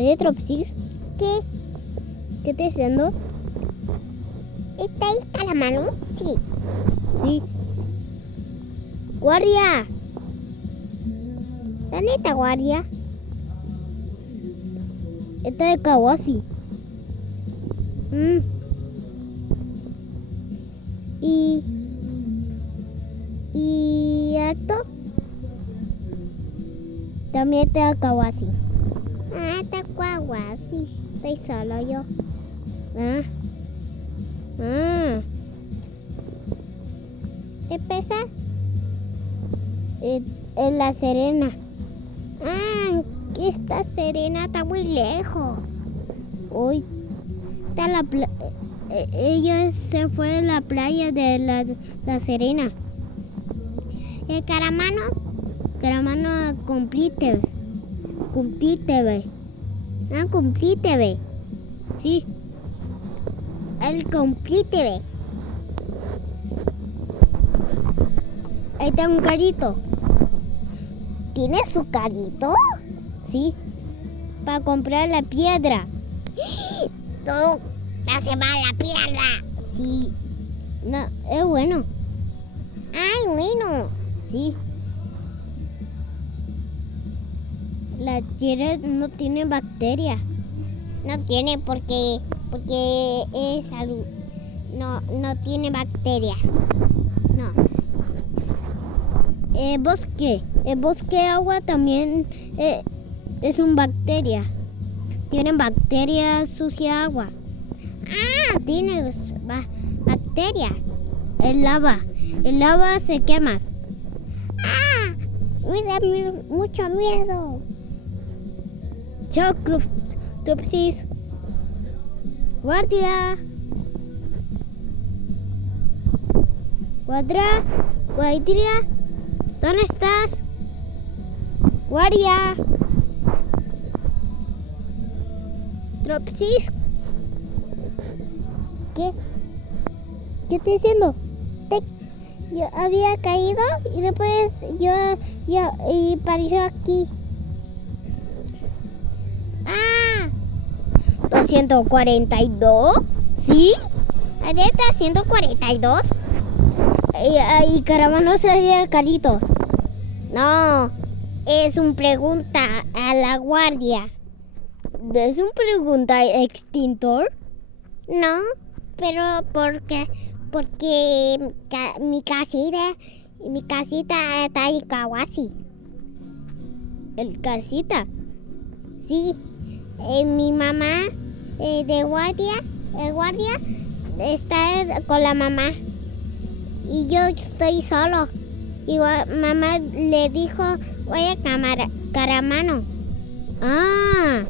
Oye, Tropsis, ¿Qué? ¿qué estás haciendo? ¿Está ahí Caramano? Sí. Sí. ¡Guardia! ¿Dónde está guardia? Esta de Kawasi. ¿Y esto? También está de Kawasi. Ah, está guagua, sí. Estoy solo yo. Ah. ¿Qué pesa? En La Serena. Ah, esta Serena está muy lejos. Hoy está ella se fue a la playa de La Serena. ¿El Caramano? Caramano, cumplite, ve. Ah, cumplite, ve. Sí. El cumplite, ve. Ahí está un carito. ¿Tiene su carito? Sí. Para comprar la piedra. ¡Tú! ¡No se va la piedra! Sí. No, es bueno. ¡Ay, bueno! Sí. La tierra no tiene bacterias. No tiene porque es salud. No tiene bacterias. No. El bosque agua también es una bacteria. Tienen bacterias sucia agua. Ah, tiene bacterias. El lava se quema. Ah, me da mucho miedo. Chao, Tropsis. Guardia. Guardia. ¿Dónde estás? Guardia. Tropsis. ¿Qué? ¿Qué estoy haciendo? Yo había caído y después yo y apareció aquí. Ah, 242. ¿Sí? ¿de esta 142? Y Caramano se hacía caritos. No, es una pregunta a la guardia. ¿Es una pregunta extintor? No, pero porque mi casita está en Kawasi. ¿El casita? Sí, mi mamá de guardia, el guardia está con la mamá y yo estoy solo. Y mamá le dijo, oye, Caramano. Ah,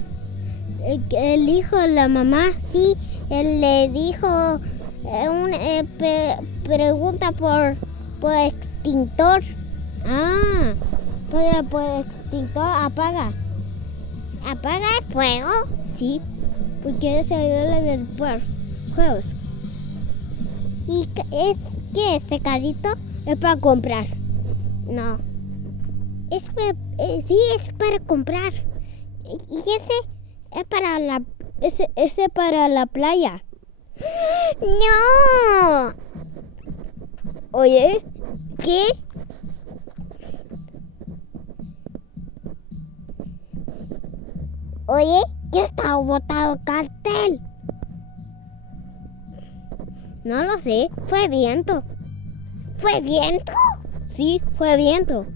el hijo de la mamá. Sí, él le dijo una pregunta por extintor. Ah, por extintor apaga. ¿Apaga el fuego? Sí, porque se ayuda del juegos. ¿Y qué es ese carrito? Es para comprar. No. Sí, es para comprar. ¿Y ese es para la... Ese para la playa. ¡No! Oye, ¿Qué? Oye, ¿qué está botado el cartel? no lo sé. Fue viento. ¿Fue viento? Sí, fue viento.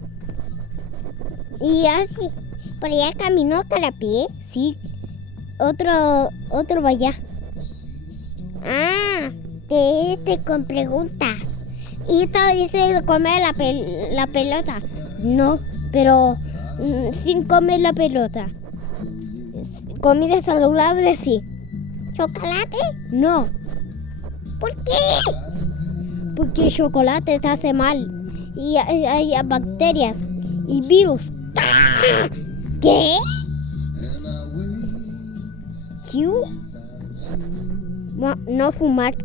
Y así, por allá caminó Carapié. Sí, otro vaya. Ah, con preguntas. Y estaba diciendo comer la pelota. No, pero sin comer la pelota. Comida saludable, sí. ¿Chocolate? No, ¿Por qué? porque el chocolate te hace mal. Y hay bacterias y virus. ¿Qué? ¿Chiu? No fumar.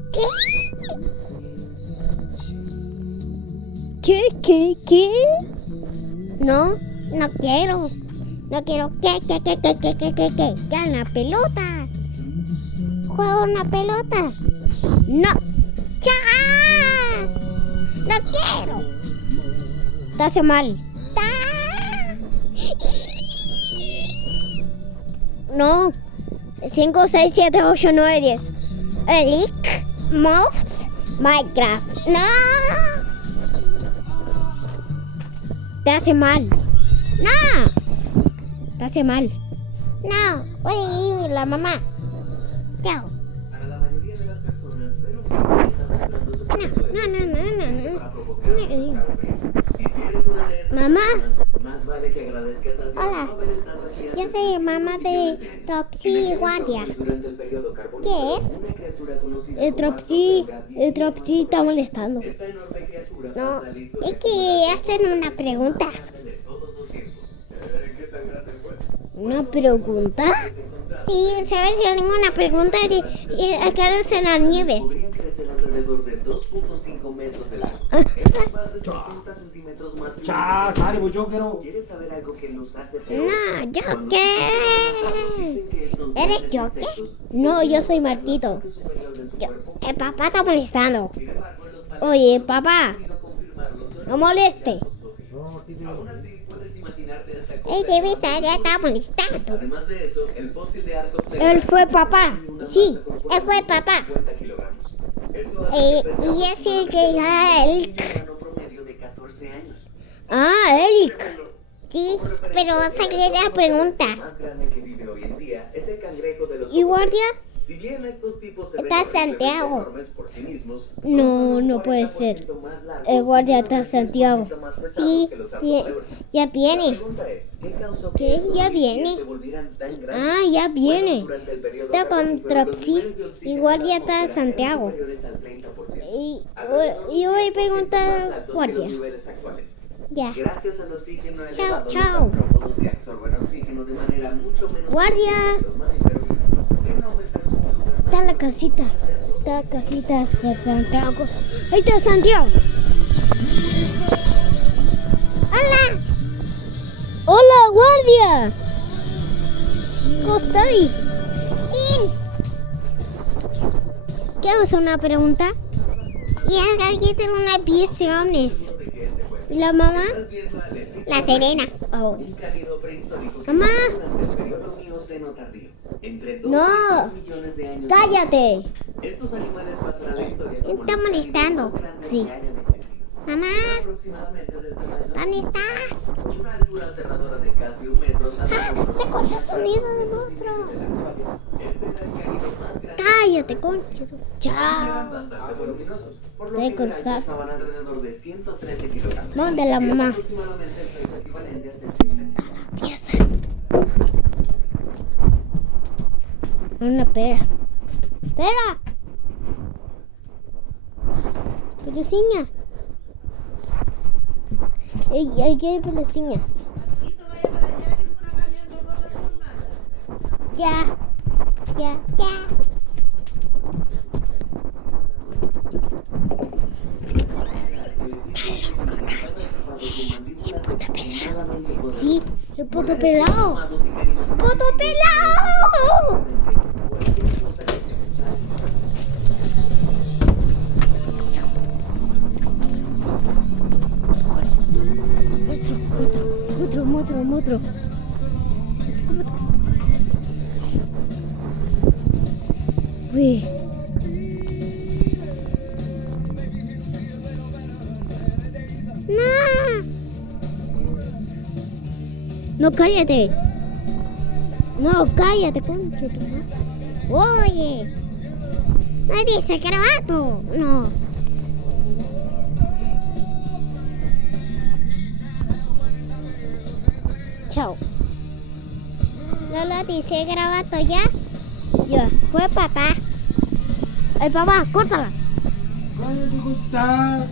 ¿Qué? ¿Qué? No quiero. No quiero que. Gana pelota. Juego una pelota. No. ¡Chá! No quiero. Te hace mal. No. 5, 6, 7, 8, 9, 10. Eric, Mouse, Minecraft. No. Te hace mal. No. Te hace mal. No. Voy a ir a la mamá. Chao. Para la mayoría de las personas, ver un video está mezclándose con el sueño para provocar escalofríos. Y si eres una de esas Mamá. personas, más vale que agradezcas al Dios Hola. no haber estado aquí hace Yo soy mamá de millones años. Topsy Guardia. Durante el periodo ¿Qué carbonífero, es? una criatura conocida El como Tropsy Arthroplegia está molestando. Esta enorme criatura No. pasa la historia Es como que la hacen una pregunta. más grande de todos los tiempos. ¿Qué tan grande fue? ¿Una pregunta? Sí, ¿sabes? Si tengo una pregunta de acá en las nieves. Podrían crecer alrededor de 2.5 metros de largo. Esto es más de 60 centímetros más que 자, 사리 뭐 조개로. ¿Quieres saber algo que los hace No, peores? yo Cuando qué. dicen que estos ¿Eres grandes yo qué? insectos No, yo soy poseen la Martito. parte superior de su cuerpo. El papá está molestando. Sin embargo, en los paleontólogos Oye, papá, han podido confirmarlo solo no moleste. con hallazgos fósiles. Aún así, puedes imaginarte hasta El bebé ya está molestando. Además de eso, el fósil de Arthroplegia Él fue papá. tiene una Sí, masa corporal él fue de papá. 50 kilogramos. Eso hace que pese Y ese que era un Eric. humano promedio de 14 años. Ah, Eric. Sí, pero esa quería pregunta. El más grande que vive hoy en día es el cangrejo de los ¿Y guardia? Si bien estos tipos se ven Está horriblemente Santiago. enormes por sí mismos, No, son solo no puede ser. 40% más largos El guardia y está en 90% Santiago. más pesados Sí, que los bien, arthropleuros. ya La viene. pregunta es, ¿qué causó ¿Qué? que estos Ya animales viene. se volvieran tan grandes? Ah, ya Bueno, viene. durante el periodo Está con carbonífero, los Tropsis niveles de y oxígeno guardia en la está en atmósfera eran Santiago. superiores al 30%. Y voy a Alrededor preguntar más a altos que los guardia. niveles actuales. Ya. Gracias al oxígeno Chao, elevado, chao. los artrópodos que absorben oxígeno de manera mucho menos Guardia. eficiente que los mamíferos pueden aumentar su volumen Está la casita. Está la casita de Santiago. Ahí está Santiago. ¡Hola! Hola, guardia. ¿Cómo estoy? Bien. ¿Quieres una pregunta? Y alguien tiene unas visiones. ¿Y la mamá? La Serena. Oh. un cánido prehistórico que Mamá. vivió durante el periodo Mioceno tardío, entre 2 No. y 6 millones de años. Cállate. Estos animales pasan a la historia como Está los molestando. cánidos más grandes Sí. que hayan existido. Mamá, Aproximadamente del tamaño de ¿dónde un estás? con una altura aterradora de casi 1 metro, tanto como los Se escucha el sonido del metros y monstruo. medio de largo. Este era el cánido más grande. Cállate, concha. Eran Chao. bastante voluminosos, por lo Voy a general cruzar. pesaban alrededor de 113 kilogramos. ¿Dónde la Es mamá? aproximadamente el peso equivalente a 76. Pieza. Una pera. ¡Pera! Peluciña. Hay que ir peluciña. ya. Ya, ya. Sí, el poto pelado. ¡Poto pelado! Otro. Uy. ¡No! No, cállate. No, cállate, concha tu madre. Oye. No dice garabato. No. Chao. Lolo dice garabato ya. Ya. Fue papá. El papá, córtala. 가지고 있다.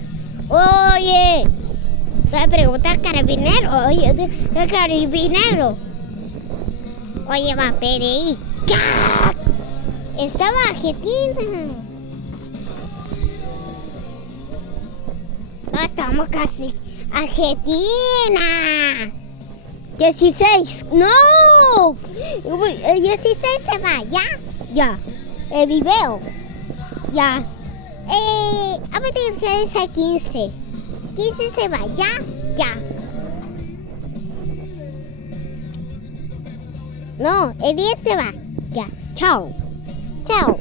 Oye. Se pregunta al carabinero. Oye, el carabinero. Oye, va a pedir. ¡Cac! Estaba Argentina. No estamos casi. Argentina. 16. ¡No! El 16 se va, ¿ya? Ya. El video. Ya. A ver, tienes que decir 15. 15 se va, ¿ya? Ya. No, el 10 se va. Ya. Chao. Chao.